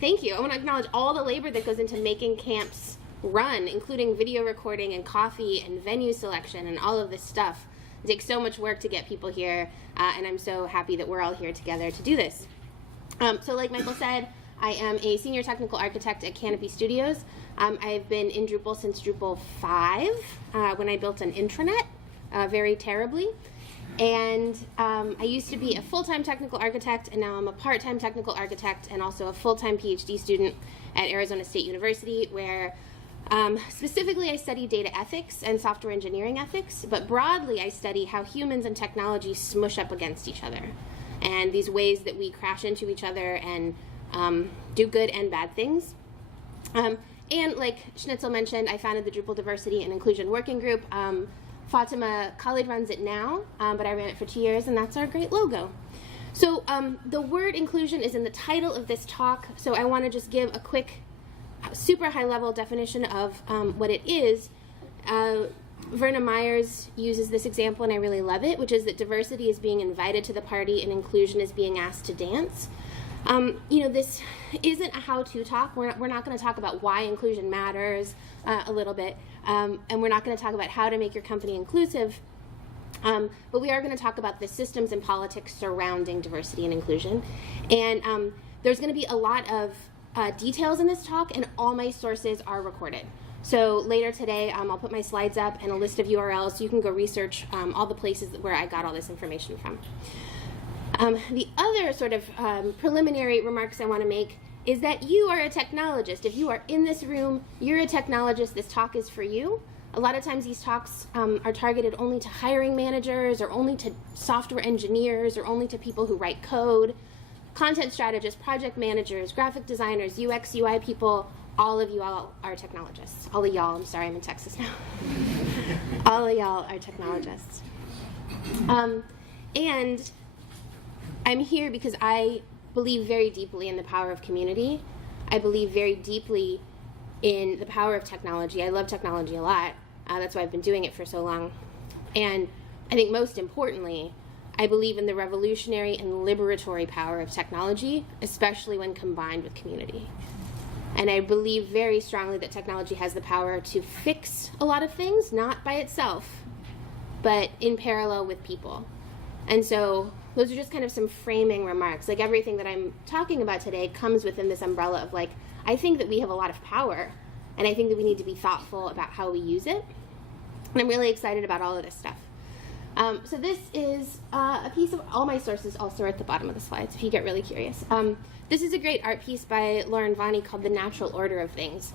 Thank you. I want to acknowledge all the labor that goes into making camps run, including video recording and coffee and venue selection and all of this stuff. It takes so much work to get people here, and I'm so happy that we're all here together to do this. So like Michael said, I am a senior technical architect at Kanopi Studios. I've been in Drupal since Drupal 5, when I built an intranet, very terribly. And I used to be a full-time technical architect, and now I'm a part-time technical architect and also a full-time PhD student at Arizona State University, where specifically I study data ethics and software engineering ethics, but broadly I study how humans and technology smush up against each other, and these ways that we crash into each other and do good and bad things. And like Schnitzel mentioned, I founded the Drupal Diversity and Inclusion Working Group. Fatima Khalid runs it now, but I ran it for 2 years, and that's our great logo. So the word inclusion is in the title of this talk, so I want to just give a quick, super high-level definition of what it is. Verna Myers uses this example, and I really love it, which is that diversity is being invited to the party and inclusion is being asked to dance. You know, this isn't a how-to talk. We're not going to talk about why inclusion matters a little bit, and we're not going to talk about how to make your company inclusive, but we are going to talk about the systems and politics surrounding diversity and inclusion. And there's going to be a lot of details in this talk, and all my sources are recorded. So later today, I'll put my slides up and a list of URLs so you can go research all the places where I got all this information from. The other sort of preliminary remarks I want to make is that you are a technologist. If you are in this room, you're a technologist. This talk is for you. A lot of times these talks are targeted only to hiring managers, or only to software engineers, or only to people who write code, content strategists, project managers, graphic designers, UX, UI people. All of you all are technologists. All of y'all, I'm sorry, I'm in Texas now. All of y'all are technologists. And I'm here because I believe very deeply in the power of community. I believe very deeply in the power of technology. I love technology a lot. That's why I've been doing it for so long. And I think most importantly, I believe in the revolutionary and liberatory power of technology, especially when combined with community. And I believe very strongly that technology has the power to fix a lot of things, not by itself, but in parallel with people. And so those are just kind of some framing remarks. Like, everything that I'm talking about today comes within this umbrella of, like, I think that we have a lot of power, and I think that we need to be thoughtful about how we use it. And I'm really excited about all of this stuff. So this is a piece of, all my sources also are at the bottom of the slides if you get really curious. This is a great art piece by Lauren Vani called The Natural Order of Things.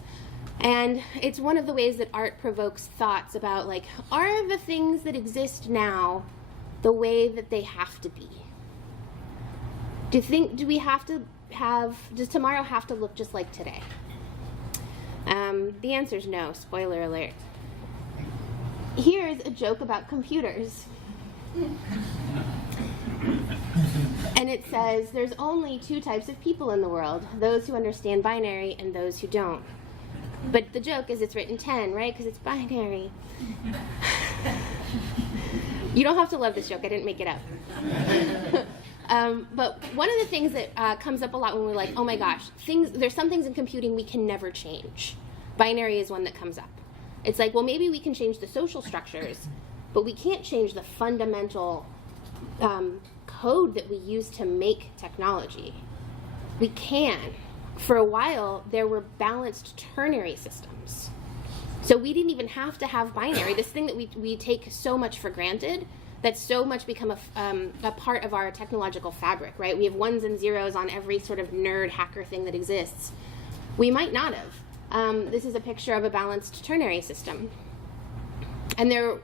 And it's one of the ways that art provokes thoughts about, like, are the things that exist now the way that they have to be? Does tomorrow have to look just like today? The answer is no, spoiler alert. Here's a joke about computers. And it says, there's only 2 types of people in the world, those who understand binary and those who don't. But the joke is it's written 10, right? Because it's binary. You don't have to love this joke, I didn't make it up. But one of the things that comes up a lot when we're like, oh my gosh, there's some things in computing we can never change. Binary is one that comes up. It's like, well, maybe we can change the social structures, but we can't change the fundamental code that we use to make technology. We can. For a while, there were balanced ternary systems. So we didn't even have to have binary, this thing that we take so much for granted, that's so much become a part of our technological fabric, right? We have ones and zeros on every sort of nerd hacker thing that exists. We might not have. This is a picture of a balanced ternary system. And there,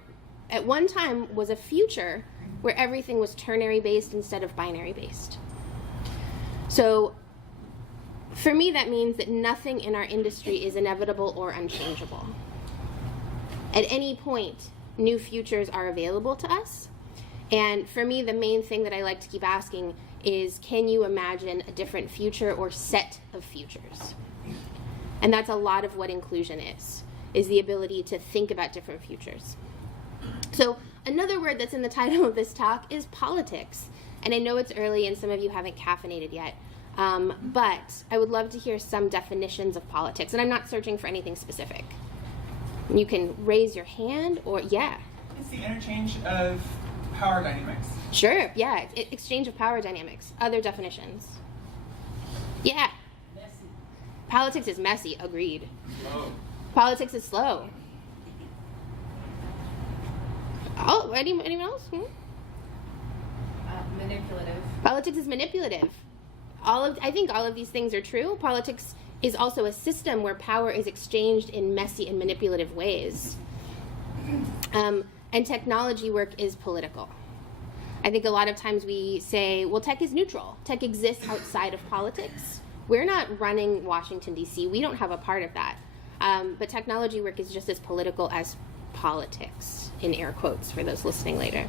at one time, was a future where everything was ternary-based instead of binary-based. So for me, that means that nothing in our industry is inevitable or unchangeable. At any point, new futures are available to us. And for me, the main thing that I like to keep asking is, can you imagine a different future or set of futures? And that's a lot of what inclusion is the ability to think about different futures. So another word that's in the title of this talk is politics. And I know it's early and some of you haven't caffeinated yet. But I would love to hear some definitions of politics, and I'm not searching for anything specific. You can raise your hand, or yeah. It's the interchange of power dynamics. Sure, yeah, exchange of power dynamics. Other definitions? Yeah. Messy. Politics is messy, agreed. Slow. Politics is slow. Oh, anyone else? Manipulative. Politics is manipulative. I think all of these things are true. Politics is also a system where power is exchanged in messy and manipulative ways. And technology work is political. I think a lot of times we say, well, tech is neutral. Tech exists outside of politics. We're not running Washington, D.C. We don't have a part of that. But technology work is just as political as politics, in air quotes for those listening later.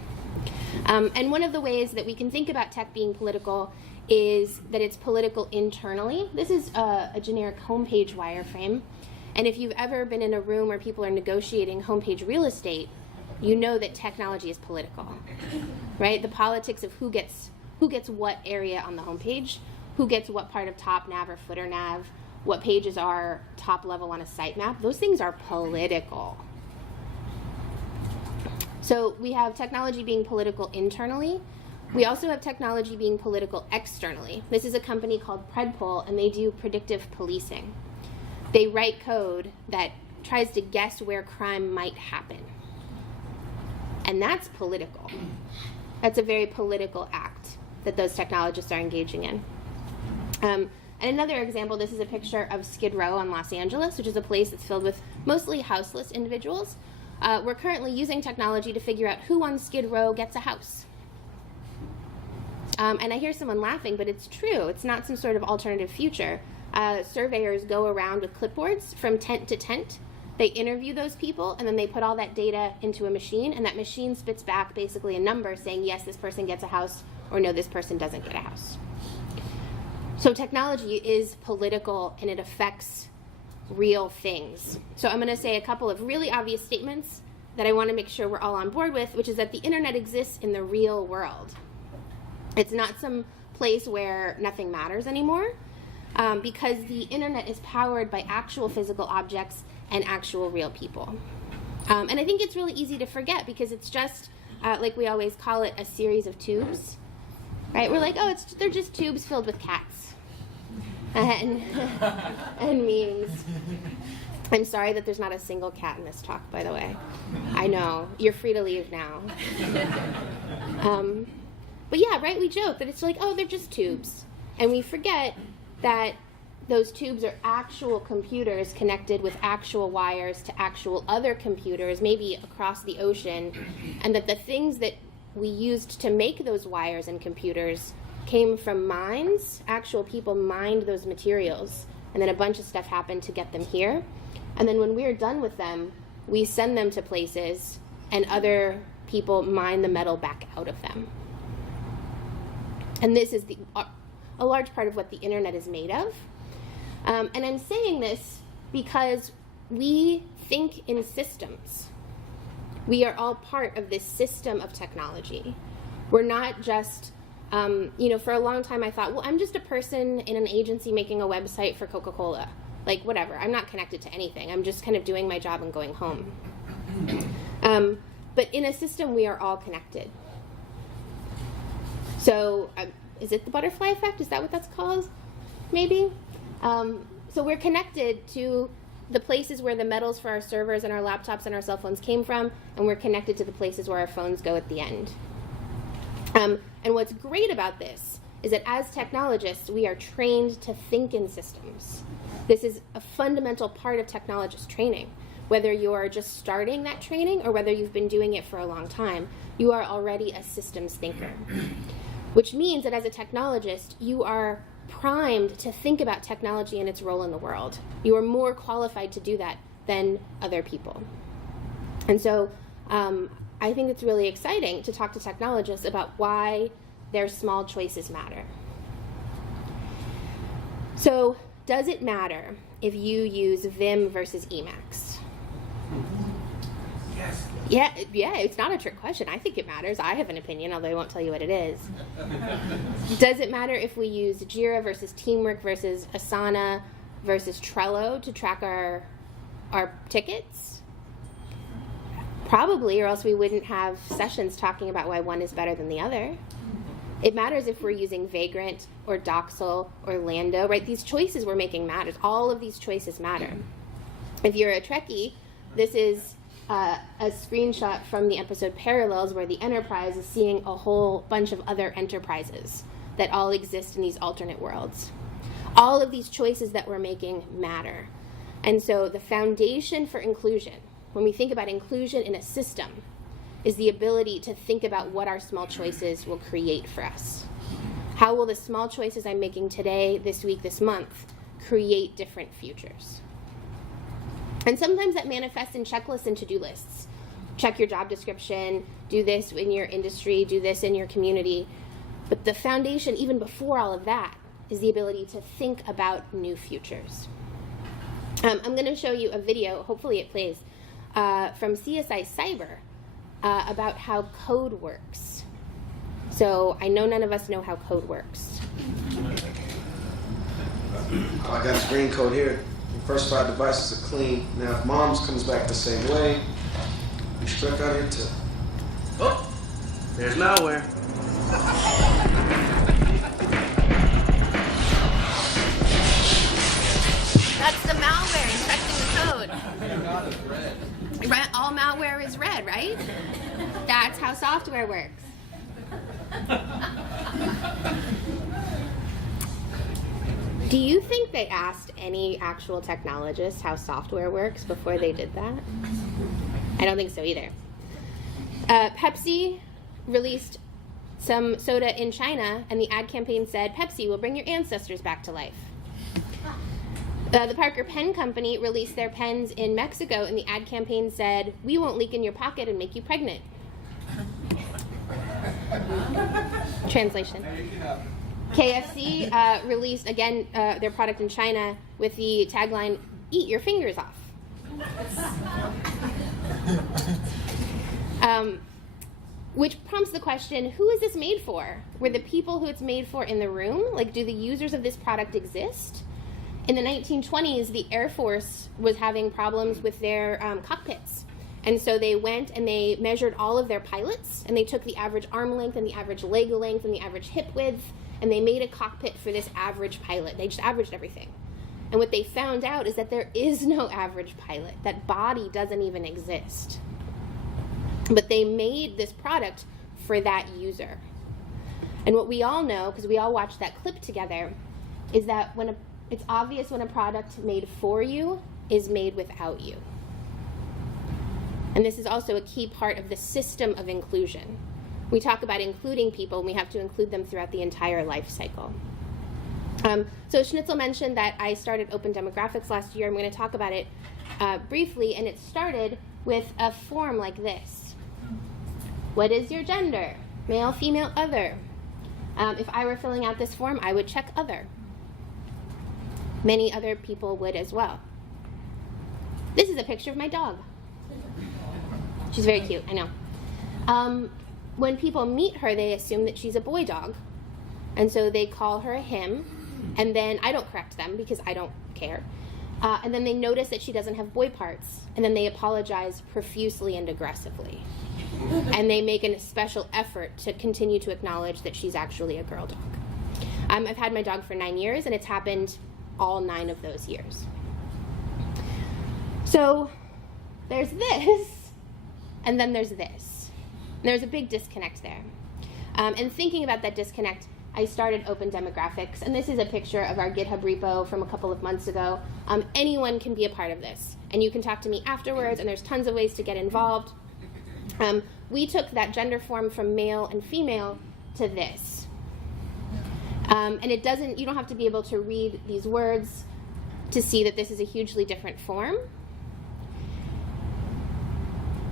And one of the ways that we can think about tech being political is that it's political internally. This is a generic homepage wireframe. And if you've ever been in a room where people are negotiating homepage real estate, you know that technology is political, right? The politics of who gets what area on the homepage, who gets what part of top nav or footer nav, what pages are top level on a sitemap. Those things are political. So we have technology being political internally. We also have technology being political externally. This is a company called Predpol, and they do predictive policing. They write code that tries to guess where crime might happen. And that's political. That's a very political act that those technologists are engaging in. And another example, this is a picture of Skid Row in Los Angeles, which is a place that's filled with mostly houseless individuals. We're currently using technology to figure out who on Skid Row gets a house. And I hear someone laughing, but it's true. It's not some sort of alternative future. Surveyors go around with clipboards from tent to tent. They interview those people, and then they put all that data into a machine, and that machine spits back basically a number saying, yes, this person gets a house, or no, this person doesn't get a house. So technology is political, and it affects real things. So I'm going to say a couple of really obvious statements that I want to make sure we're all on board with, which is that the internet exists in the real world. It's not some place where nothing matters anymore, because the internet is powered by actual physical objects and actual real people. And I think it's really easy to forget because it's just, like we always call it, a series of tubes, right? We're like, oh, they're just tubes filled with cats and memes. I'm sorry that there's not a single cat in this talk, by the way. I know. You're free to leave now. But yeah, right, we joke that it's like, oh, they're just tubes. And we forget that those tubes are actual computers connected with actual wires to actual other computers, maybe across the ocean, and that the things that we used to make those wires and computers came from mines. Actual people mined those materials, and then a bunch of stuff happened to get them here. And then when we're done with them, we send them to places, and other people mine the metal back out of them. And this is a large part of what the internet is made of. And I'm saying this because we think in systems. We are all part of this system of technology. We're not just, for a long time I thought, well, I'm just a person in an agency making a website for Coca-Cola. Like, whatever, I'm not connected to anything. I'm just kind of doing my job and going home. But in a system, we are all connected. So is it the butterfly effect? Is that what that's called? Maybe? So we're connected to the places where the metals for our servers and our laptops and our cell phones came from, and we're connected to the places where our phones go at the end. And what's great about this is that as technologists, we are trained to think in systems. This is a fundamental part of technologist training. Whether you're just starting that training or whether you've been doing it for a long time, you are already a systems thinker. Which means that as a technologist, you are primed to think about technology and its role in the world. You are more qualified to do that than other people. And so I think it's really exciting to talk to technologists about why their small choices matter. So does it matter if you use Vim versus Emacs? Yes. Yeah, it's not a trick question. I think it matters. I have an opinion, although I won't tell you what it is. Does it matter if we use Jira versus Teamwork versus Asana versus Trello to track our tickets? Probably, or else we wouldn't have sessions talking about why one is better than the other. It matters if we're using Vagrant or Doxel or Lando, right? These choices we're making matters. All of these choices matter. If you're a Trekkie, this is a screenshot from the episode Parallels, where the Enterprise is seeing a whole bunch of other enterprises that all exist in these alternate worlds. All of these choices that we're making matter. And so the foundation for inclusion, when we think about inclusion in a system, is the ability to think about what our small choices will create for us. How will the small choices I'm making today, this week, this month, create different futures? And sometimes that manifests in checklists and to-do lists. Check your job description, do this in your industry, do this in your community. But the foundation, even before all of that, is the ability to think about new futures. I'm going to show you a video, hopefully it plays, from CSI Cyber about how code works. So I know none of us know how code works. I got screen code here. First 5 devices are clean. Now if mom's comes back the same way, we struck out here too. Oh, there's malware. That's the malware infecting the code. Right, all malware is red, right? That's how software works. Do you think they asked any actual technologist how software works before they did that? I don't think so either. Pepsi released some soda in China, and the ad campaign said, "Pepsi will bring your ancestors back to life." The Parker Pen Company released their pens in Mexico, and the ad campaign said, "We won't leak in your pocket and make you pregnant." Translation. KFC released, again, their product in China with the tagline, "Eat your fingers off." Which prompts the question, who is this made for? Were the people who it's made for in the room? Like, do the users of this product exist? In the 1920s, the Air Force was having problems with their cockpits. And so they went and they measured all of their pilots, and they took the average arm length and the average leg length and the average hip width, and they made a cockpit for this average pilot. They just averaged everything. And what they found out is that there is no average pilot. That body doesn't even exist. But they made this product for that user. And what we all know, because we all watched that clip together, is that it's obvious when a product made for you is made without you. And this is also a key part of the system of inclusion. We talk about including people, and we have to include them throughout the entire life cycle. So Schnitzel mentioned that I started Open Demographics last year. I'm going to talk about it briefly, and it started with a form like this. What is your gender? Male, female, other. If I were filling out this form, I would check other. Many other people would as well. This is a picture of my dog. She's very cute, I know. When people meet her, they assume that she's a boy dog. And so they call her a him, and then I don't correct them because I don't care. And then they notice that she doesn't have boy parts, and then they apologize profusely and aggressively. And they make a special effort to continue to acknowledge that she's actually a girl dog. I've had my dog for 9 years, and it's happened all 9 of those years. So there's this, and then there's this. And there's a big disconnect there. And thinking about that disconnect, I started Open Demographics, and this is a picture of our GitHub repo from a couple of months ago. Anyone can be a part of this, and you can talk to me afterwards, and there's tons of ways to get involved. We took that gender form from male and female to this. And you don't have to be able to read these words to see that this is a hugely different form.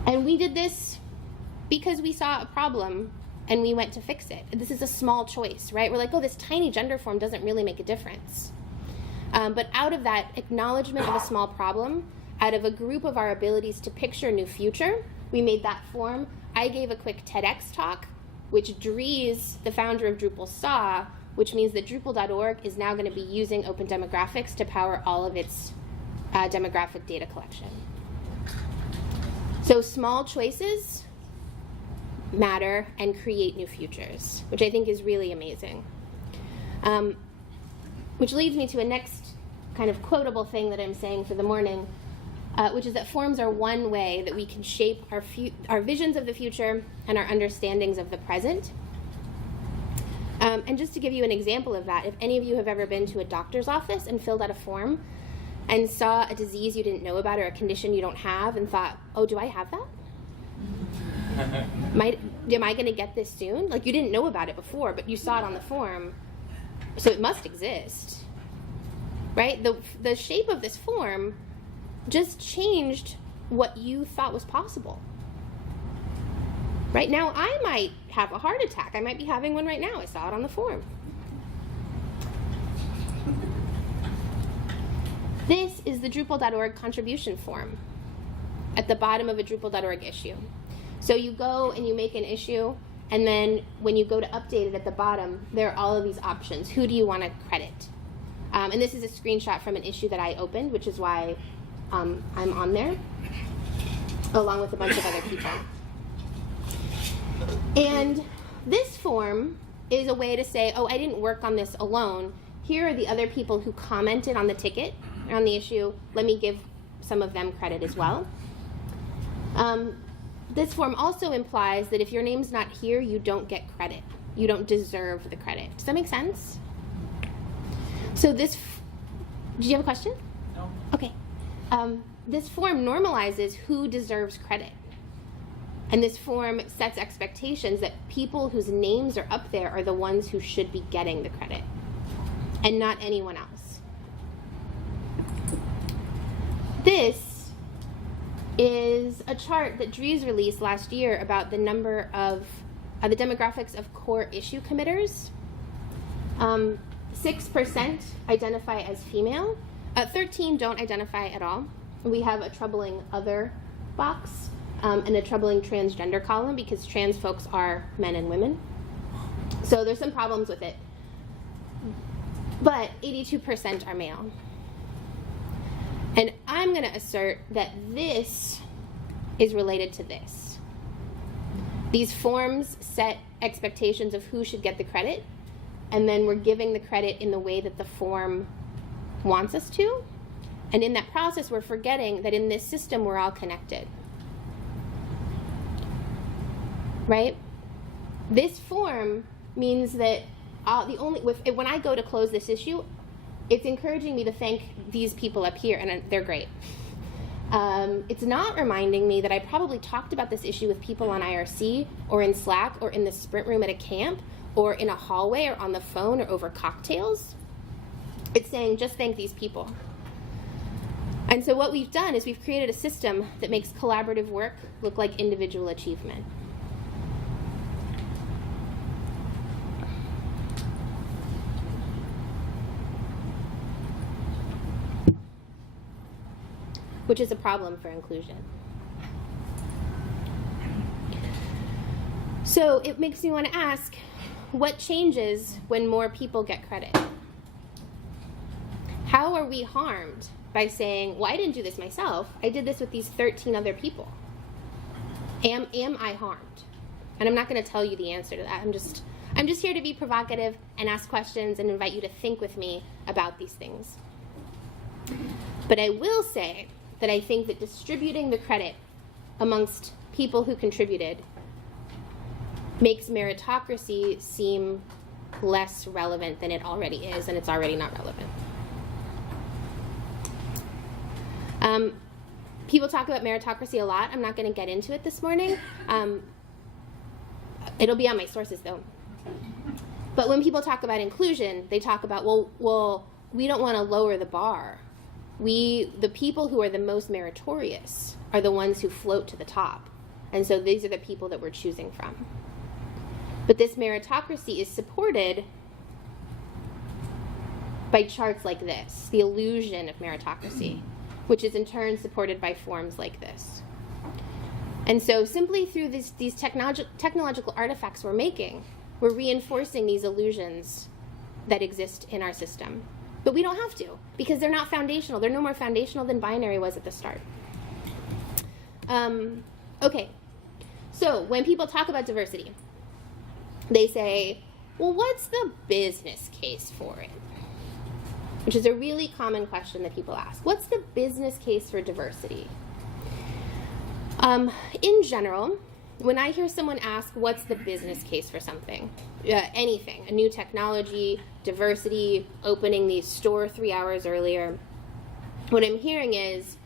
And we did this because we saw a problem and we went to fix it. This is a small choice, right? We're like, oh, this tiny gender form doesn't really make a difference. But out of that acknowledgement of a small problem, out of a group of our abilities to picture a new future, we made that form. I gave a quick TEDx talk, which Dries, the founder of Drupal, saw, which means that Drupal.org is now going to be using open demographics to power all of its demographic data collection. So small choices matter and create new futures, which I think is really amazing. Which leads me to a next kind of quotable thing that I'm saying for the morning, which is that forms are one way that we can shape our visions of the future and our understandings of the present. And just to give you an example of that, if any of you have ever been to a doctor's office and filled out a form and saw a disease you didn't know about or a condition you don't have and thought, oh, do I have that? Am I going to get this soon? Like, you didn't know about it before, but you saw it on the form, so it must exist, right? The shape of this form just changed what you thought was possible. Right now, I might have a heart attack. I might be having one right now. I saw it on the form. This is the Drupal.org contribution form at the bottom of a Drupal.org issue. So you go and you make an issue, and then when you go to update it at the bottom, there are all of these options. Who do you want to credit? And this is a screenshot from an issue that I opened, which is why I'm on there, along with a bunch of other people. And this form is a way to say, oh, I didn't work on this alone. Here are the other people who commented on the ticket, on the issue. Let me give some of them credit as well. This form also implies that if your name's not here, you don't get credit. You don't deserve the credit. Does that make sense? So this, do you have a question? No. Okay. This form normalizes who deserves credit. And this form sets expectations that people whose names are up there are the ones who should be getting the credit, and not anyone else. This is a chart that Dries released last year about the number of the demographics of core issue committers. 6% identify as female. 13 don't identify at all. We have a troubling other box and a troubling transgender column because trans folks are men and women. So there's some problems with it. But 82% are male. And I'm going to assert that this is related to this. These forms set expectations of who should get the credit, and then we're giving the credit in the way that the form wants us to. And in that process, we're forgetting that in this system, we're all connected. Right? This form means that when I go to close this issue, it's encouraging me to thank these people up here, and they're great. It's not reminding me that I probably talked about this issue with people on IRC or in Slack or in the sprint room at a camp or in a hallway or on the phone or over cocktails. It's saying, just thank these people. And so what we've done is we've created a system that makes collaborative work look like individual achievement. Which is a problem for inclusion. So it makes me want to ask, what changes when more people get credit? How are we harmed by saying, well, I didn't do this myself. I did this with these 13 other people. Am I harmed? And I'm not going to tell you the answer to that. I'm just here to be provocative and ask questions and invite you to think with me about these things. But I will say that I think that distributing the credit amongst people who contributed makes meritocracy seem less relevant than it already is, and it's already not relevant. People talk about meritocracy a lot. I'm not going to get into it this morning. It'll be on my sources, though. But when people talk about inclusion, they talk about, well, we don't want to lower the bar. The people who are the most meritorious are the ones who float to the top. And so these are the people that we're choosing from. But this meritocracy is supported by charts like this, the illusion of meritocracy, which is in turn supported by forms like this. And so simply through these technological artifacts we're making, we're reinforcing these illusions that exist in our system. But we don't have to, because they're not foundational. They're no more foundational than binary was at the start. Okay, so when people talk about diversity, they say, well, what's the business case for it? Which is a really common question that people ask. What's the business case for diversity? In general, when I hear someone ask, what's the business case for something, anything, a new technology, diversity, opening the store 3 hours earlier, what I'm hearing is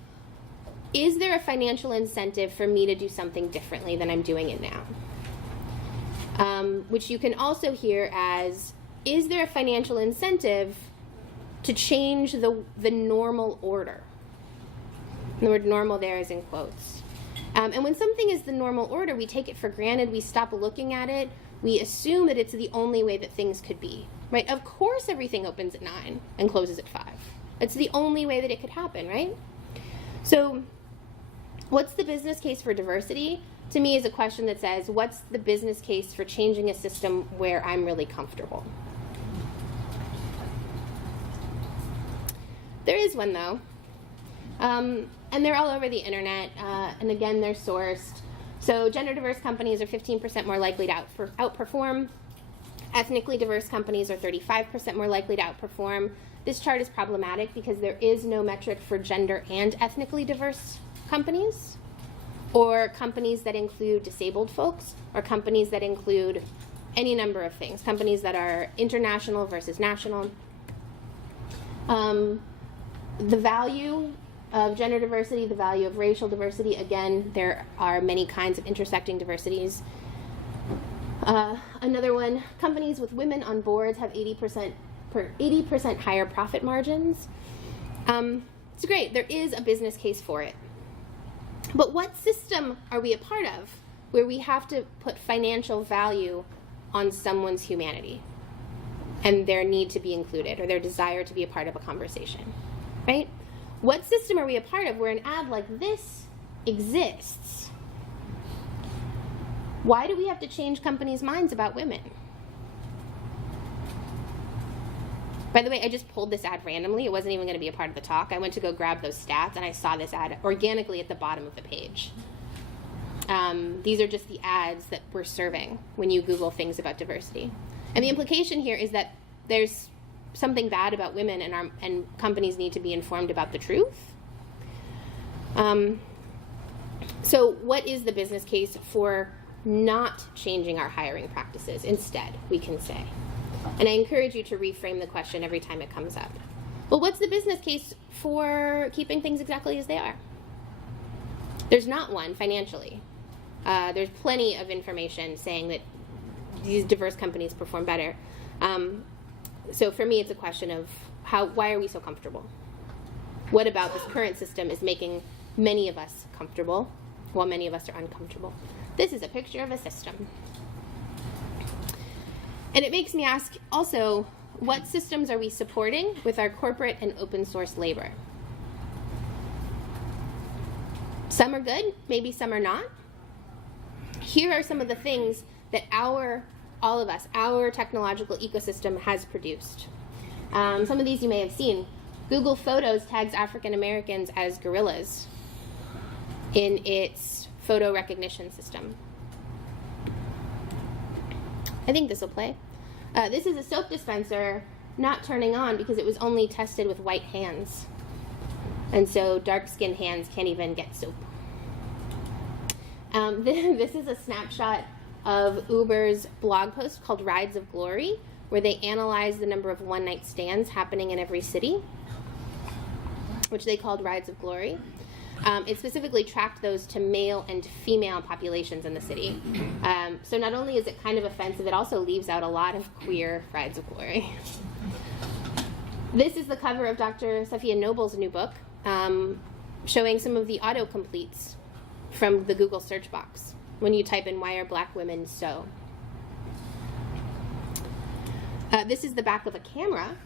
there a financial incentive for me to do something differently than I'm doing it now? Which you can also hear as, is there a financial incentive to change the normal order? And the word normal there is in quotes. And when something is the normal order, we take it for granted, we stop looking at it, we assume that it's the only way that things could be, right? Of course everything opens at 9 and closes at 5. It's the only way that it could happen, right? So what's the business case for diversity? To me is a question that says, what's the business case for changing a system where I'm really comfortable? There is one, though. And they're all over the internet, and again, they're sourced. So gender diverse companies are 15% more likely to outperform. Ethnically diverse companies are 35% more likely to outperform. This chart is problematic because there is no metric for gender and ethnically diverse companies, or companies that include disabled folks, or companies that include any number of things, companies that are international versus national. The value of gender diversity, the value of racial diversity, again, there are many kinds of intersecting diversities. Another one, companies with women on boards have 80% higher profit margins. It's great, there is a business case for it. But what system are we a part of where we have to put financial value on someone's humanity and their need to be included or their desire to be a part of a conversation, right? What system are we a part of where an ad like this exists? Why do we have to change companies' minds about women? By the way, I just pulled this ad randomly. It wasn't even going to be a part of the talk. I went to go grab those stats, and I saw this ad organically at the bottom of the page. These are just the ads that we're serving when you Google things about diversity. And the implication here is that there's something bad about women, and companies need to be informed about the truth. So what is the business case for not changing our hiring practices? Instead, we can say. And I encourage you to reframe the question every time it comes up. Well, what's the business case for keeping things exactly as they are? There's not one financially. There's plenty of information saying that these diverse companies perform better. So for me, it's a question of why are we so comfortable? What about this current system is making many of us comfortable while many of us are uncomfortable? This is a picture of a system. And it makes me ask also, what systems are we supporting with our corporate and open source labor? Some are good, maybe some are not. Here are some of the things that our technological ecosystem has produced. Some of these you may have seen. Google Photos tags African Americans as gorillas in its photo recognition system. I think this will play. This is a soap dispenser not turning on because it was only tested with white hands. And so dark-skinned hands can't even get soap. This is a snapshot of Uber's blog post called Rides of Glory, where they analyze the number of one-night stands happening in every city, which they called Rides of Glory. It specifically tracked those to male and female populations in the city. So not only is it kind of offensive, it also leaves out a lot of queer Rides of Glory. This is the cover of Dr. Safiya Noble's new book, showing some of the autocompletes from the Google search box when you type in, "Why are black women so?" This is the back of a camera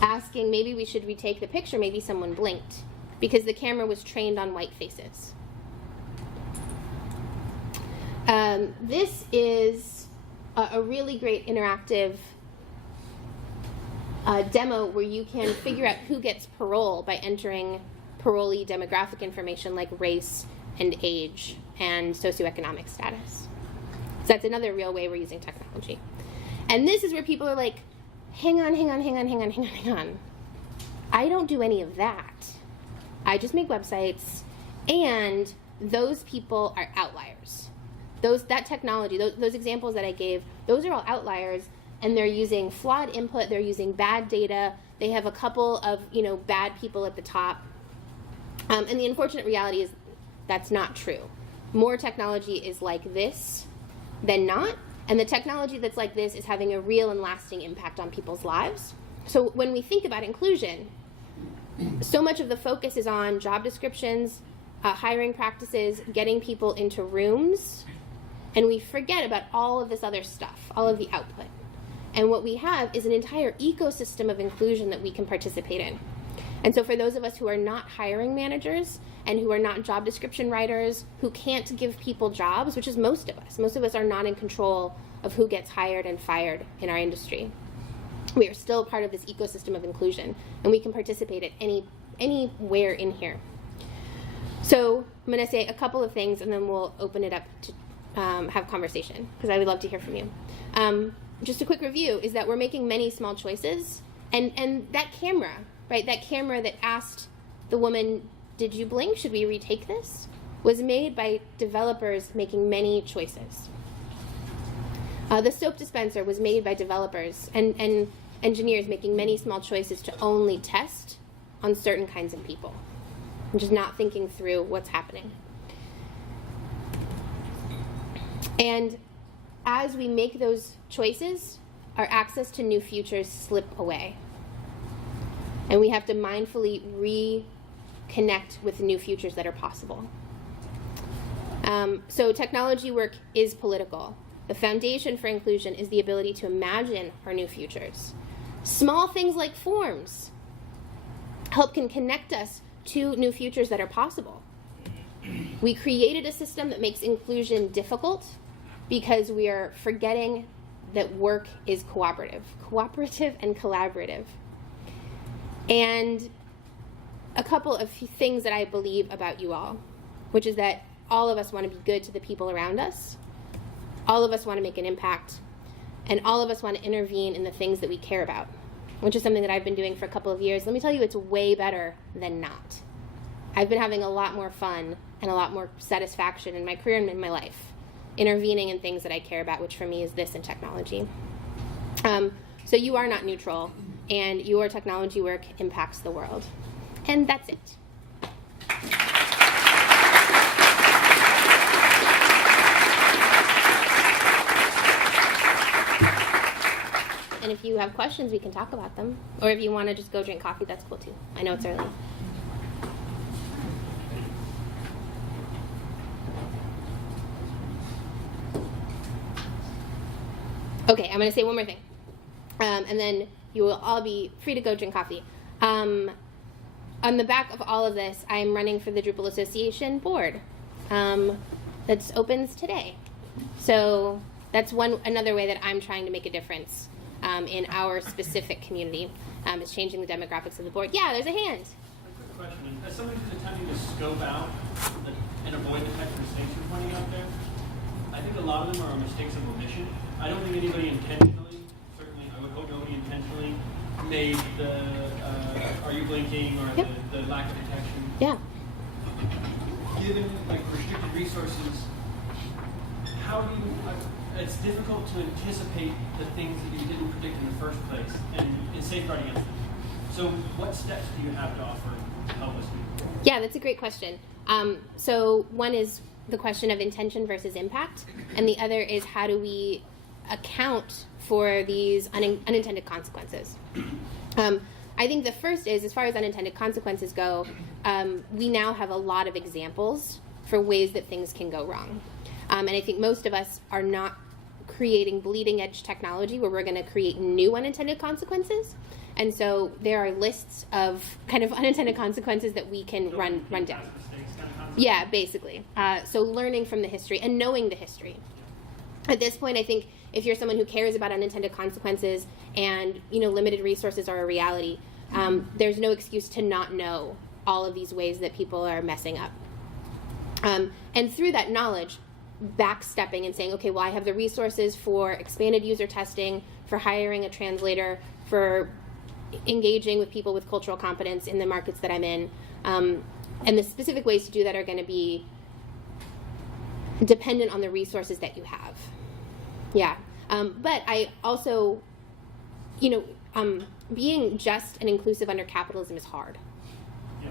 asking maybe we should retake the picture, maybe someone blinked, because the camera was trained on white faces. This is a really great interactive demo where you can figure out who gets parole by entering parolee demographic information like race and age and socioeconomic status. So that's another real way we're using technology. And this is where people are like, hang on. I don't do any of that. I just make websites, and those people are outliers. That technology, those examples that I gave, those are all outliers, and they're using flawed input, they're using bad data, they have a couple of bad people at the top. And the unfortunate reality is that's not true. More technology is like this than not, and the technology that's like this is having a real and lasting impact on people's lives. So when we think about inclusion, so much of the focus is on job descriptions, hiring practices, getting people into rooms, and we forget about all of this other stuff, all of the output. And what we have is an entire ecosystem of inclusion that we can participate in. And so for those of us who are not hiring managers and who are not job description writers, who can't give people jobs, which is most of us are not in control of who gets hired and fired in our industry. We are still part of this ecosystem of inclusion, and we can participate at anywhere in here. So I'm going to say a couple of things, and then we'll open it up to have conversation, because I would love to hear from you. Just a quick review is that we're making many small choices, and that camera, right, that camera that asked the woman, did you blink, should we retake this, was made by developers making many choices. The soap dispenser was made by developers and engineers making many small choices to only test on certain kinds of people, and just not thinking through what's happening. And as we make those choices, our access to new futures slip away. And we have to mindfully reconnect with new futures that are possible. So technology work is political. The foundation for inclusion is the ability to imagine our new futures. Small things like forms can connect us to new futures that are possible. We created a system that makes inclusion difficult because we are forgetting that work is cooperative and collaborative. And a couple of things that I believe about you all, which is that all of us want to be good to the people around us, all of us want to make an impact, and all of us want to intervene in the things that we care about, which is something that I've been doing for a couple of years. Let me tell you, it's way better than not. I've been having a lot more fun and a lot more satisfaction in my career and in my life, intervening in things that I care about, which for me is this and technology. So you are not neutral, and your technology work impacts the world. And that's it. And if you have questions, we can talk about them. Or if you want to just go drink coffee, that's cool too. I know it's early. Okay, I'm going to say one more thing. And then you will all be free to go drink coffee. On the back of all of this, I'm running for the Drupal Association board. That opens today. So that's another way that I'm trying to make a difference in our specific community, is changing the demographics of the board. Yeah, there's a hand. A quick question. As someone who's attempting to scope out and avoid the type of mistakes you're pointing out there, I think a lot of them are mistakes of omission. I don't think anybody intentionally, certainly I would hope nobody intentionally, made the are you blinking or Yep. the lack of detection. Yeah. Given restricted resources, how do you, it's difficult to anticipate the things that you didn't predict in the first place and safeguard against them. So what steps do you have to offer to help us do? Yeah, that's a great question. So one is the question of intention versus impact, and the other is how do we account for these unintended consequences. I think the first is, as far as unintended consequences go, we now have a lot of examples for ways that things can go wrong. And I think most of us are not creating bleeding edge technology where we're going to create new unintended consequences. And so there are lists of kind of unintended consequences that we can run down. Yeah, basically. So learning from the history and knowing the history. At this point, I think if you're someone who cares about unintended consequences and limited resources are a reality, there's no excuse to not know all of these ways that people are messing up. And through that knowledge, backstepping and saying, okay, well, I have the resources for expanded user testing, for hiring a translator, for engaging with people with cultural competence in the markets that I'm in. And the specific ways to do that are going to be dependent on the resources that you have. Yeah. But I also, being just and inclusive under capitalism is hard,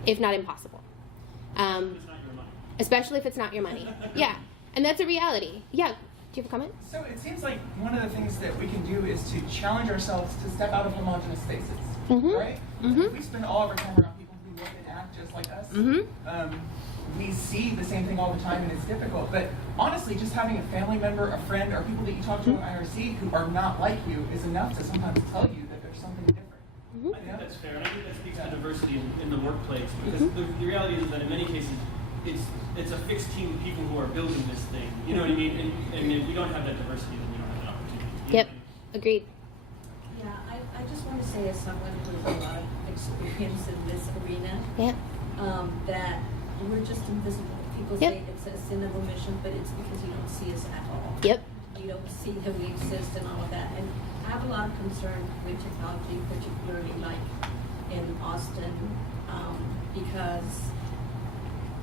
if not impossible. It's not your money. Especially if it's not your money. Yeah. And that's a reality. Yeah. Do you have a comment? So it seems like one of the things that we can do is to challenge ourselves to step out of homogenous spaces, right? If we spend all of our time around people who look and act just like us, we see the same thing all the time, and it's difficult. But honestly, just having a family member, a friend, or people that you talk to in IRC who are not like you is enough to sometimes tell you that there's something different. I think that's fair, and I think that speaks to diversity in the workplace, because the reality is that in many cases, it's a fixed team of people who are building this thing. You know what I mean? And if we don't have that diversity, then we don't have that opportunity. Yep. Agreed. Yeah, I just want to say, as someone who has a lot of experience in this arena, that we're just invisible. People say it's a sin of omission, but it's because you don't see us at all. Yep. You don't see that we exist and all of that. And I have a lot of concern with technology, particularly like in Austin, because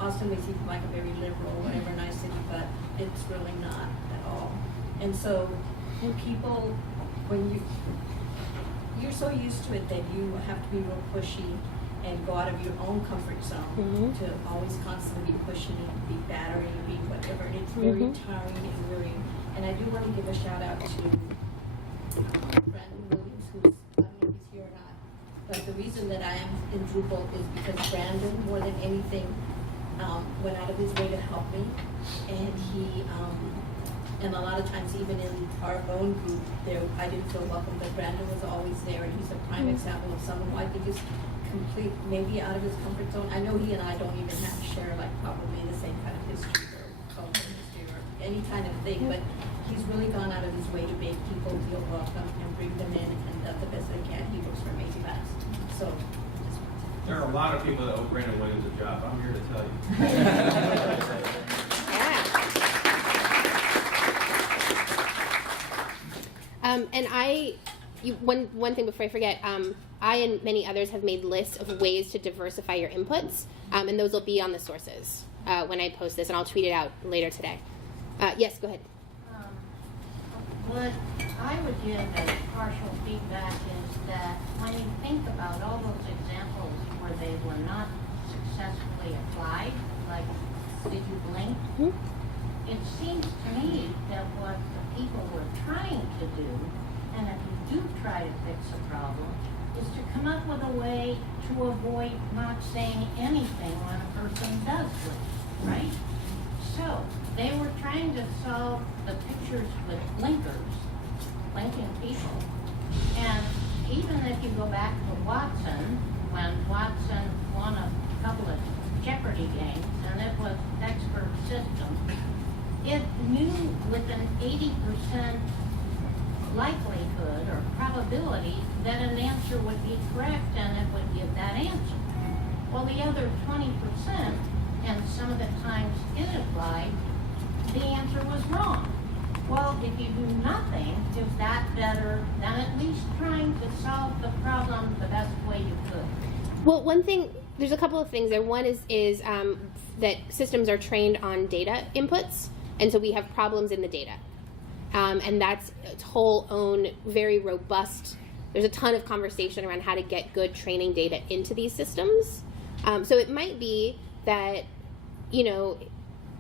Austin may seem like a very liberal, whatever, nice city, but it's really not at all. And so when people, you're so used to it that you have to be real pushy and go out of your own comfort zone to always constantly be pushing and be battering, be whatever. And it's very tiring and wearying. And I do want to give a shout out to Brandon Williams, who's, I don't know if he's here or not, but the reason that I am in Drupal is because Brandon, more than anything, went out of his way to help me, and he, and a lot of times even in our own group, I didn't feel welcome, but Brandon was always there, and he's a prime example of someone who I think is maybe out of his comfort zone. I know he and I don't even have to share like probably the same kind of history or cultural history or any kind of thing, but he's really gone out of his way to make people feel welcome and bring them in and the best they can. He works for Amazing Max. So. There are a lot of people that owe Brandon Williams a job. I'm here to tell you. And one thing before I forget, I and many others have made lists of ways to diversify your inputs, and those will be on the sources when I post this, and I'll tweet it out later today. Yes, go ahead. What I would give as partial feedback is that when you think about all those examples where they were not successfully applied, like did you blink? It seems to me that what the people were trying to do, and if you do try to fix a problem, is to come up with a way to avoid not saying anything when a person does blink, right? So they were trying to solve the pictures with blinkers, blinking people. And even if you go back to Watson, when Watson won a couple of Jeopardy games, and it was expert system, it knew with an 80% likelihood or probability that an answer would be correct and it would give that answer. Well, the other 20%, and some of the times it applied, the answer was wrong. Well, if you do nothing, is that better than at least trying to solve the problem the best way you could? Well, one thing, there's a couple of things there. One is that systems are trained on data inputs, and so we have problems in the data. And that's its whole own very robust, there's a ton of conversation around how to get good training data into these systems. So it might be that,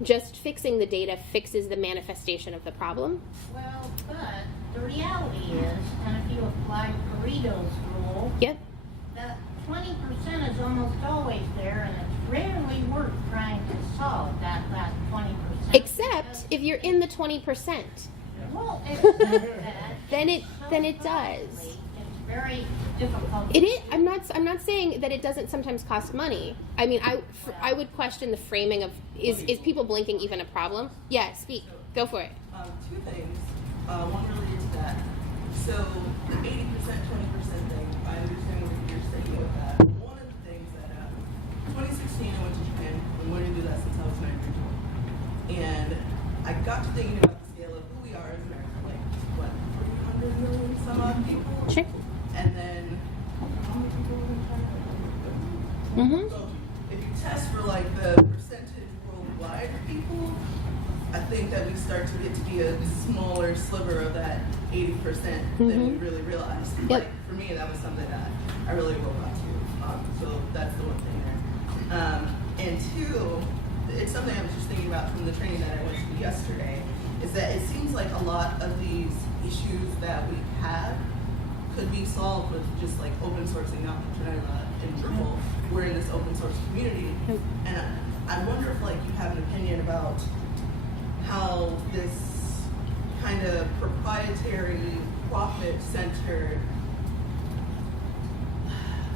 just fixing the data fixes the manifestation of the problem. Well, but the reality is, and if you apply Pareto's rule, Yep. that 20% is almost always there, and it's rarely worth trying to solve that last 20%. Except if you're in the 20%. Well, except that Then it so does. It's very difficult. It is. I'm not saying that it doesn't sometimes cost money. I mean, I would question the framing of is people blinking even a problem? Yeah, speak. Go for it. Two things. One related to that. So the 80%, 20% thing, I understand what you're saying with that. One of the things that 2016 I went to Japan. I've been wanting to do that since I was 9 years old. And I got to thinking about the scale of who we are as Americans, like what, 300 million some odd people? Sure. And then how many people live in China? Mm-hmm. So if you test for like the percentage worldwide of people, I think that we start to get to be a smaller sliver of that 80% than we really realize. Yep. Like for me, that was something that I really woke up to. So that's the one thing there. And two, it's something I was just thinking about from the training that I went to yesterday, is that it seems like a lot of these issues that we have could be solved with just like open sourcing out in Drupal. We're in this open source community, and I wonder if like you have an opinion about how this kind of proprietary, profit-centered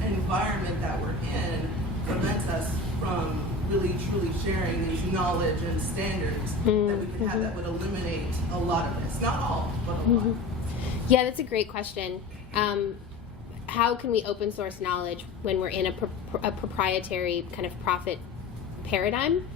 environment that we're in prevents us from really truly sharing these knowledge and standards that we could have that would eliminate a lot of this. Not all, but a lot. Yeah, that's a great question. How can we open source knowledge when we're in a proprietary kind of profit paradigm?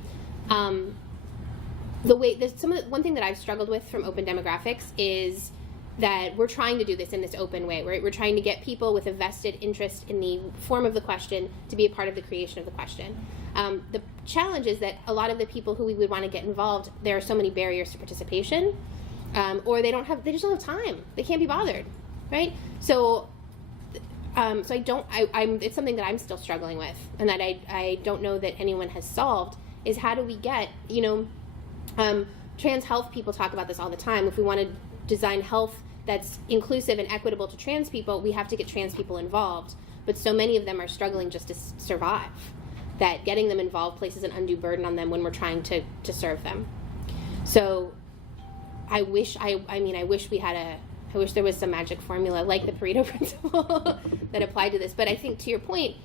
One thing that I've struggled with from open demographics is that we're trying to do this in this open way. We're trying to get people with a vested interest in the form of the question to be a part of the creation of the question. The challenge is that a lot of the people who we would want to get involved, there are so many barriers to participation, or they just don't have time. They can't be bothered, right? So it's something that I'm still struggling with, and that I don't know that anyone has solved, is how do we get, trans health people talk about this all the time. If we want to design health that's inclusive and equitable to trans people, we have to get trans people involved. But so many of them are struggling just to survive, that getting them involved places an undue burden on them when we're trying to serve them. So I wish there was some magic formula like the Pareto principle that applied to this. But I think, to your point,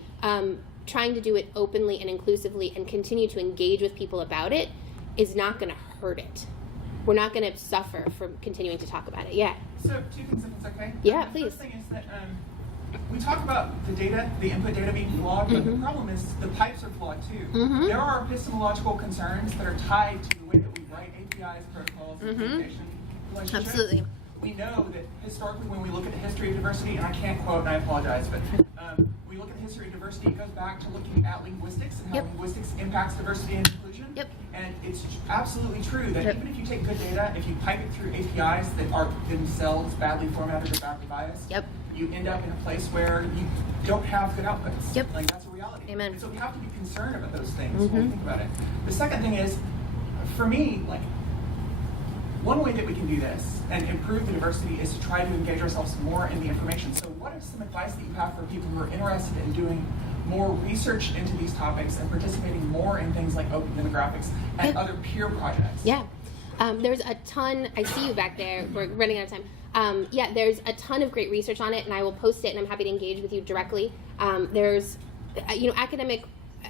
trying to do it openly and inclusively and continue to engage with people about it is not going to hurt it. We're not going to suffer from continuing to talk about it. Yeah. So two things, if it's okay. Yeah, the please. First thing is that we talk about the data, the input data being flawed, but the problem is the pipes are flawed too. There are epistemological concerns that are tied to the way that we write APIs, protocols, and communication relationships. Absolutely. We know that historically, when we look at the history of diversity, and I can't quote and I apologize, but we look at the history of diversity, it goes back to looking at linguistics and how linguistics impacts diversity and inclusion. Yep. And it's absolutely true that even if you take good data, if you pipe it through APIs that are themselves badly formatted or badly biased, you end up in a place where you don't have good outputs. Yep. Like, that's a reality. Amen. And so we have to be concerned about those things when we think about it. The second thing is, for me, like, one way that we can do this and improve the diversity is to try to engage ourselves more in the information. So what is some advice that you have for people who are interested in doing more research into these topics and participating more in things like open demographics and other peer projects? Yeah. There's a ton, I see you back there, we're running out of time. There's a ton of great research on it, and I will post it, and I'm happy to engage with you directly. There's, academic,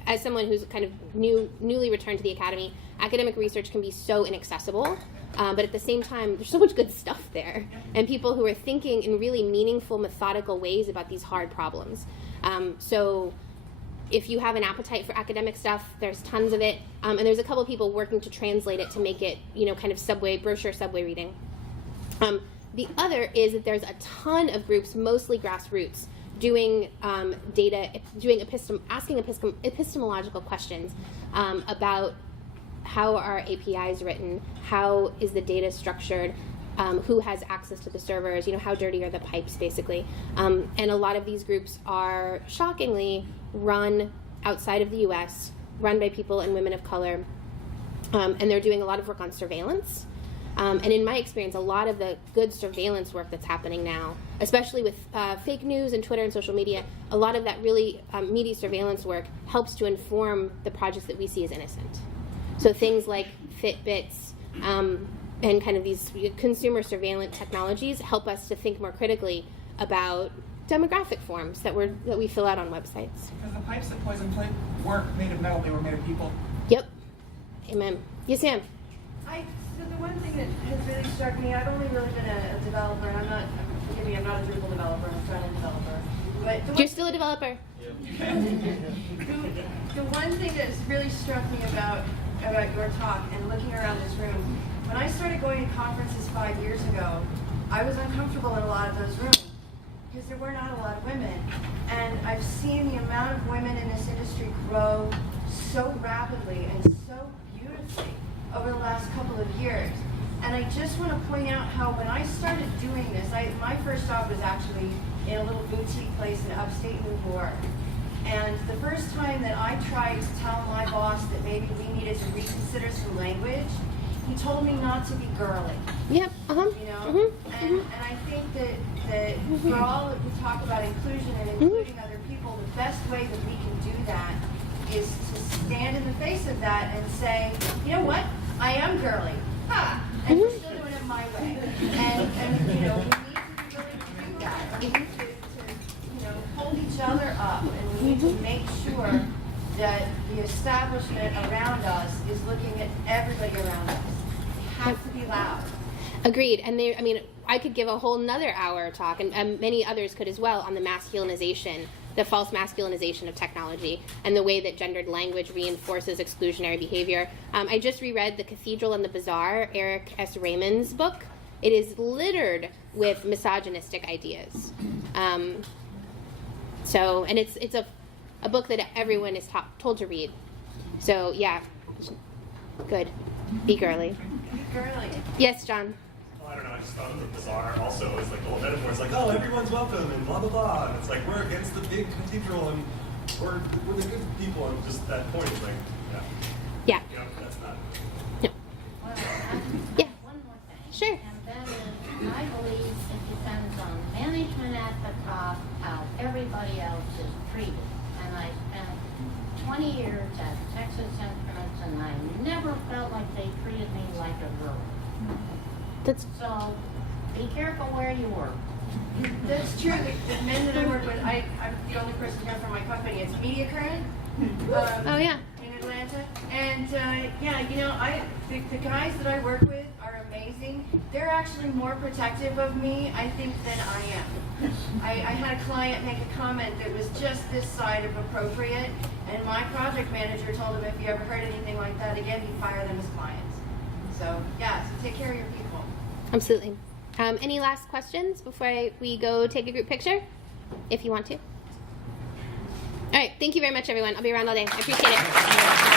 as someone who's kind of newly returned to the academy, academic research can be so inaccessible, but at the same time, there's so much good stuff there, and people who are thinking in really meaningful, methodical ways about these hard problems. So if you have an appetite for academic stuff, there's tons of it, and there's a couple of people working to translate it to make it, kind of brochure subway reading. The other is that there's a ton of groups, mostly grassroots, doing asking epistemological questions about how are APIs written, how is the data structured, who has access to the servers, how dirty are the pipes, basically. And a lot of these groups are shockingly run outside of the US, run by people and women of color, and they're doing a lot of work on surveillance. And in my experience, a lot of the good surveillance work that's happening now, especially with fake news and Twitter and social media, a lot of that really meaty surveillance work helps to inform the projects that we see as innocent. So things like Fitbits and kind of these consumer surveillance technologies help us to think more critically about demographic forms that we fill out on websites. Because the pipes that Poison Flint weren't made of metal, they were made of people. Yep. Amen. Yes, ma'am. So the one thing that has really struck me, I've only really been a developer, and forgive me, I'm not a Drupal developer, I'm a front-end developer. But You're still a developer. the one thing that's really struck me about your talk and looking around this room, when I started going to conferences 5 years ago, I was uncomfortable in a lot of those rooms because there were not a lot of women. And I've seen the amount of women in this industry grow so rapidly and so beautifully over the last couple of years. And I just want to point out how when I started doing this, my first job was actually in a little boutique place in upstate New York. And the first time that I tried to tell my boss that maybe we needed to reconsider some language, he told me not to be girly. Yep. You know? And I think that for all that we talk about inclusion and including other people, the best way that we can do that is to stand in the face of that and say, you know what? I am girly. Ha! And we're still doing it my way. And you know, we need to be willing to do that. We need to you know, hold each other up, and we need to make sure that the establishment around us is looking at everybody around us. It has to be loud. Agreed. And I could give a whole nother hour talk, and many others could as well, on the masculinization, the false masculinization of technology, and the way that gendered language reinforces exclusionary behavior. I just reread The Cathedral and the Bazaar, Eric S. Raymond's book. It is littered with misogynistic ideas. And it's a book that everyone is told to read. So yeah, good. Be girly. Be girly. Yes, John. Well, I don't know, I just thought of the Bazaar also as like the whole metaphor. It's like, oh, everyone's welcome and blah, blah, blah. And it's like, we're against the big cathedral and we're the good people. And just that point is like, Yeah. you know, that's not. No. Well, Yeah. one more thing. Sure. And that is, I believe it depends on management at the top, how everybody else is treated. And I spent 20 years at Texas Instruments, and I never felt like they treated me like a girl. So be careful where you work. That's true. The men that I work with, I'm the only person here from my company. It's Media Current. Oh yeah. In Atlanta. And yeah, you know, the guys that I work with are amazing. They're actually more protective of me, I think, than I am. I had a client make a comment that was just this side of appropriate, and my project manager told him if you ever heard anything like that again, he'd fire them as clients. So yeah, so take care of your people. Absolutely. Any last questions before we go take a group picture? If you want to. All right. Thank you very much, everyone. I'll be around all day. I appreciate it.